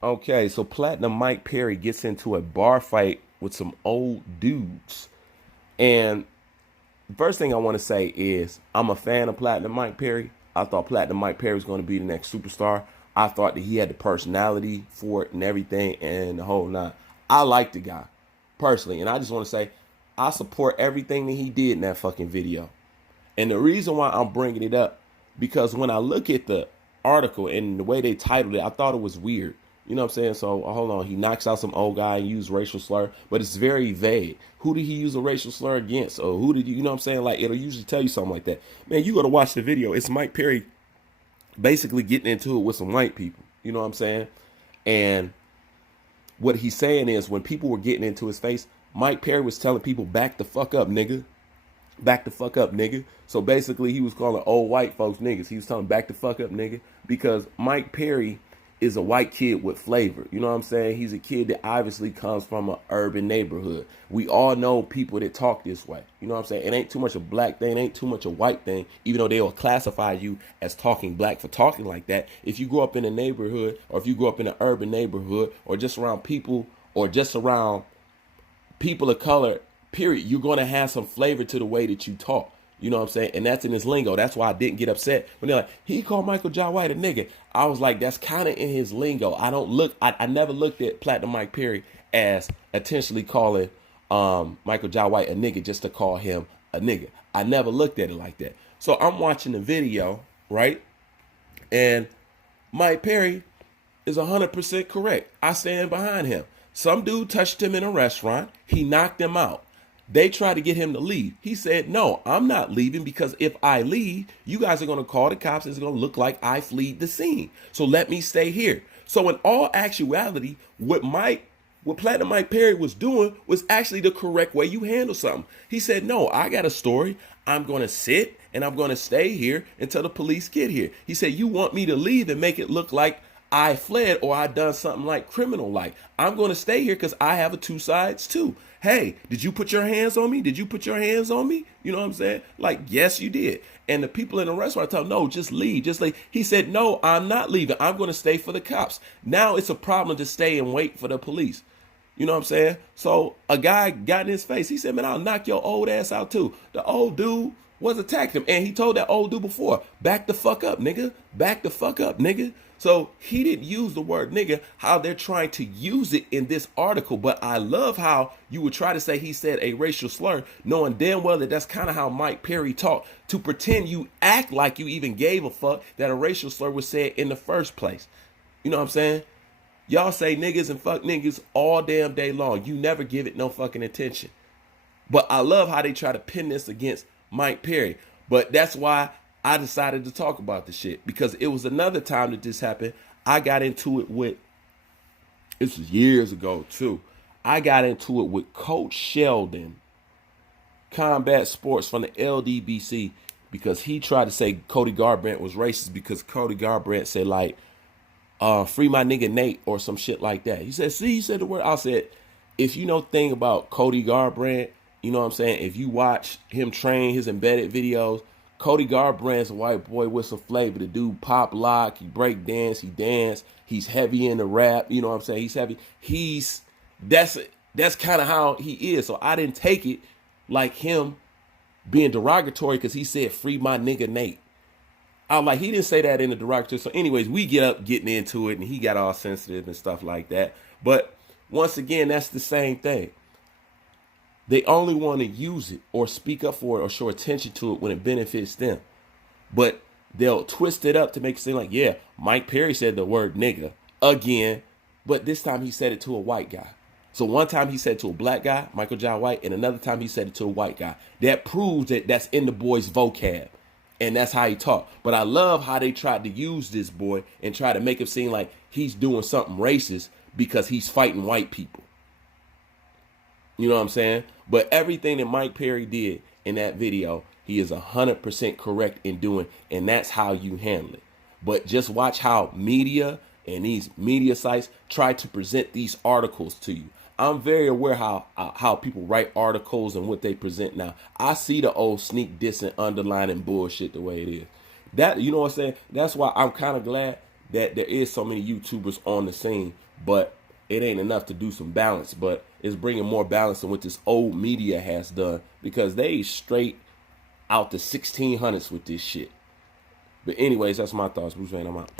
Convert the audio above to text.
Okay, so Platinum Mike Perry gets into a bar fight with some old dudes. And first thing I want to say is I'm a fan of Platinum Mike Perry. I thought Platinum Mike Perry was going to be the next superstar. I thought that he had the personality for it and everything and the whole nine. I like the guy personally. And I just want to say I support everything that he did in that fucking video. And the reason why I'm bringing it up, because when I look at the article and the way they titled it, I thought it was weird. You know what I'm saying? So hold on. He knocks out some old guy and use racial slur, but it's very vague. Who did he use a racial slur against? Or who did you know what I'm saying? Like it'll usually tell you something like that. Man, you gotta watch the video. It's Mike Perry basically getting into it with some white people. You know what I'm saying? And what he's saying is when people were getting into his face, Mike Perry was telling people, back the fuck up, nigga. Back the fuck up, nigga. So basically, he was calling old white folks niggas. He was telling back the fuck up, nigga, because Mike Perry is a white kid with flavor. You know what I'm saying? He's a kid that obviously comes from an urban neighborhood. We all know people that talk this way. You know what I'm saying? It ain't too much a black thing. It ain't too much a white thing, even though they will classify you as talking black for talking like that. If you grow up in a neighborhood or if you grow up in an urban neighborhood or just around people or just around people of color, period, you're going to have some flavor to the way that you talk. You know what I'm saying? And that's in his lingo. That's why I didn't get upset when they're like, he called Michael Jai White a nigga. I was like, that's kind of in his lingo. I never looked at Platinum Mike Perry as intentionally calling Michael Jai White a nigga just to call him a nigga. I never looked at it like that. So I'm watching the video, right? And Mike Perry is 100% correct. I stand behind him. Some dude touched him in a restaurant. He knocked him out. They tried to get him to leave. He said, no, I'm not leaving because if I leave, you guys are going to call the cops. It's going to look like I fled the scene. So let me stay here. So in all actuality, what Platinum Mike Perry was doing was actually the correct way you handle something. He said, no, I got a story. I'm going to sit and I'm going to stay here until the police get here. He said, you want me to leave and make it look like I fled or I done something like criminal like. I'm going to stay here because I have a two sides too. Hey, did you put your hands on me? Did you put your hands on me? You know what I'm saying? Like, yes, you did. And the people in the restaurant tell him, no, just leave. Just leave. He said, no, I'm not leaving. I'm going to stay for the cops. Now it's a problem to stay and wait for the police. You know what I'm saying? So a guy got in his face. He said, man, I'll knock your old ass out too. The old dude was attacking him. And he told that old dude before, back the fuck up, nigga. Back the fuck up, nigga. So he didn't use the word nigga, how they're trying to use it in this article. But I love how you would try to say he said a racial slur, knowing damn well that that's kind of how Mike Perry talked, to pretend you act like you even gave a fuck that a racial slur was said in the first place. You know what I'm saying? Y'all say niggas and fuck niggas all damn day long. You never give it no fucking attention. But I love how they try to pin this against Mike Perry. But that's why I decided to talk about the shit, because it was another time that this happened. I got into it with, this was years ago too. I got into it with Coach Sheldon, Combat Sports from the LDBC, because he tried to say Cody Garbrandt was racist because Cody Garbrandt said like, free my nigga Nate or some shit like that. He said, see, he said the word. I said, if you know thing about Cody Garbrandt, you know what I'm saying? If you watch him train his embedded videos, Cody Garbrandt's a white boy with some flavor. The dude pop lock, he break dance, he dance. He's heavy in the rap. You know what I'm saying? He's heavy. That's kind of how he is. So I didn't take it like him being derogatory because he said free my nigga Nate. I was like, he didn't say that in the derogatory. So anyways, we get up getting into it and he got all sensitive and stuff like that. But once again, that's the same thing. They only want to use it or speak up for it or show attention to it when it benefits them. But they'll twist it up to make it seem like, yeah, Mike Perry said the word nigga again, but this time he said it to a white guy. So one time he said it to a black guy, Michael Jai White, and another time he said it to a white guy. That proves that that's in the boy's vocab. And that's how he talked. But I love how they tried to use this boy and try to make him seem like he's doing something racist because he's fighting white people. You know what I'm saying? But everything that Mike Perry did in that video, he is 100% correct in doing, and that's how you handle it. But just watch how media and these media sites try to present these articles to you. I'm very aware how people write articles and what they present now. I see the old sneak dissing, underlining bullshit the way it is. That, you know what I'm saying? That's why I'm kind of glad that there is so many YouTubers on the scene, but it ain't enough to do some balance. But it's bringing more balance than what this old media has done, because they straight out the 1600s with this shit. But anyways, that's my thoughts. Bruce Wayne, I'm out.